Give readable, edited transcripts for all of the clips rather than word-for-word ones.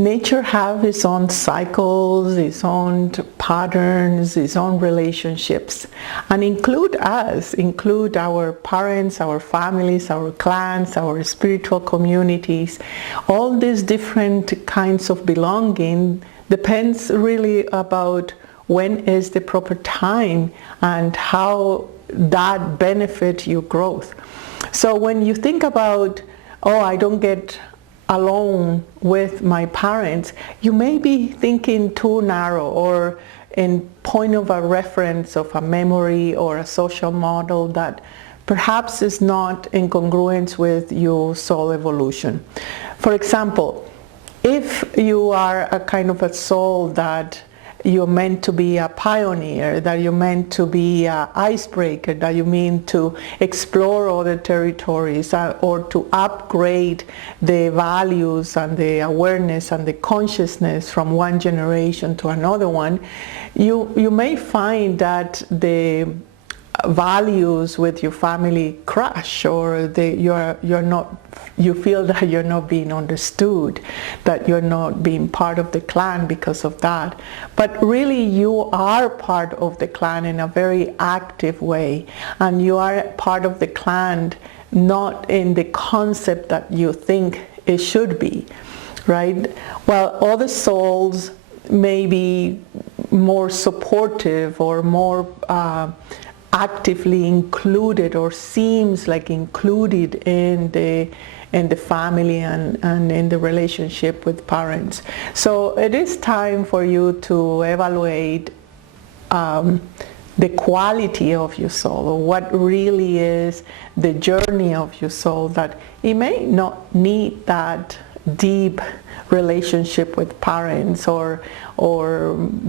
nature have its own cycles, its own patterns, its own relationships, and include us, include our parents, our families, our clans, our spiritual communities. All these different kinds of belonging depends really about when is the proper time and how that benefit your growth. So when you think about, oh, I don't get alone with my parents, you may be thinking too narrow or in point of a reference of a memory or a social model that perhaps is not in congruence with your soul evolution. For example, if you are a kind of a soul that you're meant to be a pioneer, that you're meant to be an icebreaker, that you mean to explore other territories or to upgrade the values and the awareness and the consciousness from one generation to another one, you may find that the values with your family crash, or you feel that you're not being understood, that you're not being part of the clan because of that. But really you are part of the clan in a very active way, and you are part of the clan not in the concept that you think it should be, right? While other souls may be more supportive or more actively included, or seems like included in the family and in the relationship with parents. So it is time for you to evaluate the quality of your soul, or what really is the journey of your soul, that it may not need that deep relationship with parents, or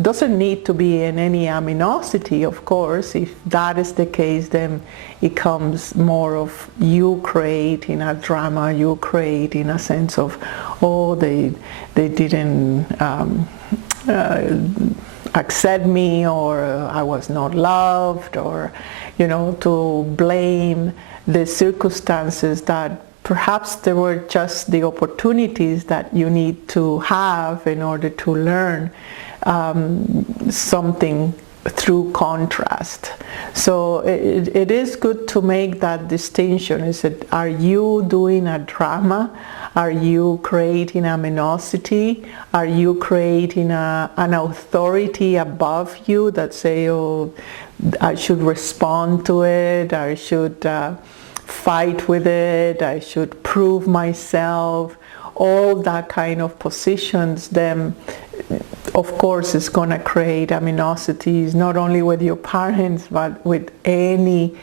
doesn't need to be in any aminosity. Of course, if that is the case, then it comes more of you creating a drama, you creating a sense of, oh, they didn't accept me, or I was not loved, or to blame the circumstances that perhaps there were just the opportunities that you need to have in order to learn something through contrast. So it is good to make that distinction. Is it, are you doing a drama? Are you creating aminosity? Are you creating an authority above you that say, oh, I should respond to it, I should fight with it, I should prove myself? All that kind of positions, then of course is going to create aminosities, not only with your parents but with any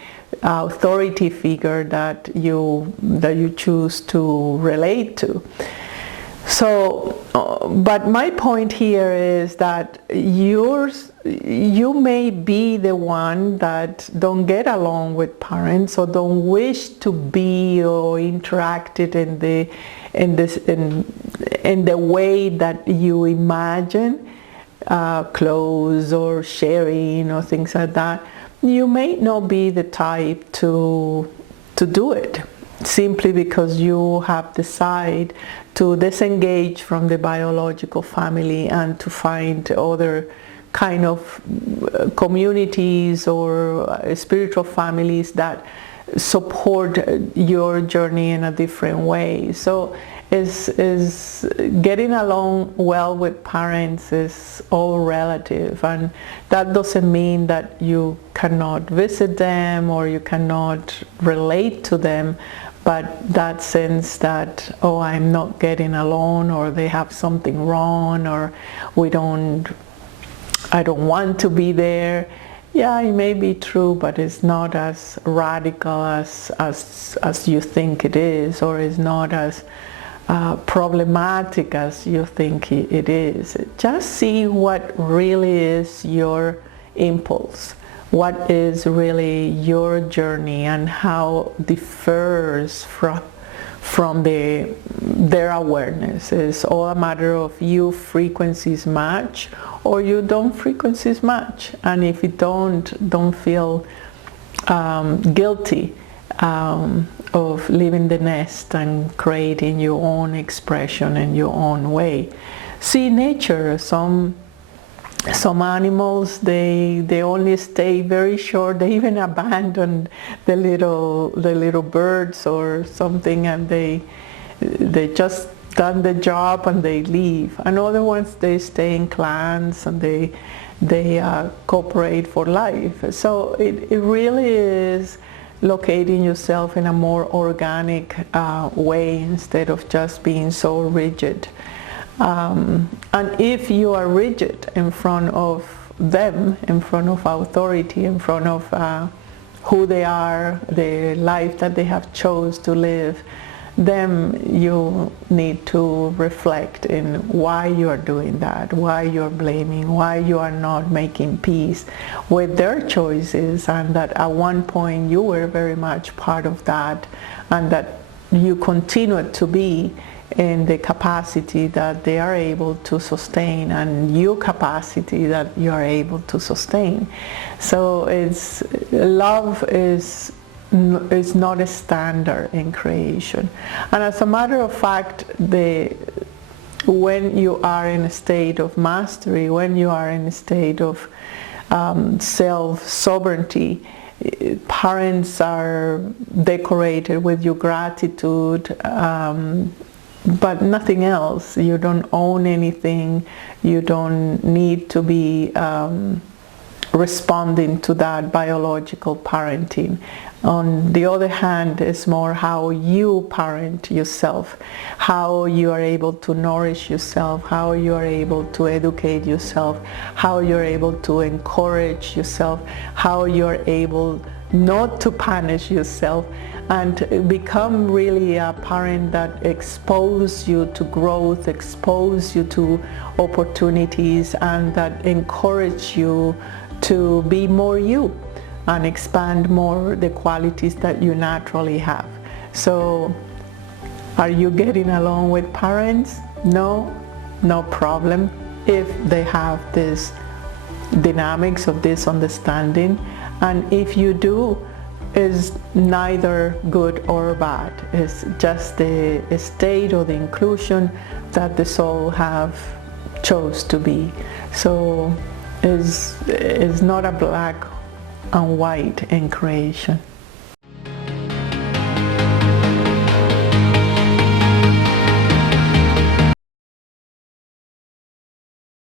authority figure that you choose to relate to. So, but my point here is that you may be the one that don't get along with parents, or don't wish to be or interacted in the way that you imagine, clothes or sharing or things like that. You may not be the type to do it, simply because you have decided to disengage from the biological family and to find other kind of communities or spiritual families that support your journey in a different way. So is getting along well with parents is all relative, and that doesn't mean that you cannot visit them or you cannot relate to them, but that sense that, oh, I'm not getting along, or they have something wrong, or I don't want to be there. Yeah, it may be true, but it's not as radical as you think it is, or it's not as problematic as you think it is. Just see what really is your impulse, what is really your journey, and how differs from their awareness. It's all a matter of you frequencies match or you don't frequencies match. And if you don't feel guilty of leaving the nest and creating your own expression in your own way. See nature, some animals, they only stay very short. They even abandon the little birds or something, and they just done the job and they leave. And other ones, they stay in clans and they cooperate for life. So it really is locating yourself in a more organic way instead of just being so rigid. And if you are rigid in front of them, in front of authority, in front of who they are, the life that they have chose to live, then you need to reflect in why you are doing that, why you are blaming, why you are not making peace with their choices, and that at one point you were very much part of that, and that you continue to be in the capacity that they are able to sustain, and your capacity that you are able to sustain. So love is not a standard in creation. And as a matter of fact, when you are in a state of mastery, when you are in a state of self-sovereignty, parents are decorated with your gratitude, but nothing else. You don't own anything. You don't need to be responding to that biological parenting. On the other hand, it's more how you parent yourself, how you are able to nourish yourself, how you are able to educate yourself, how you're able to encourage yourself, how you're able not to punish yourself, and become really a parent that exposes you to growth, exposes you to opportunities, and that encourage you to be more you and expand more the qualities that you naturally have. So are you getting along with parents? No problem. If they have this dynamics of this understanding, and if you do, is neither good or bad. It's just the state or the inclusion that the soul have chose to be. So it's not a black and white in creation.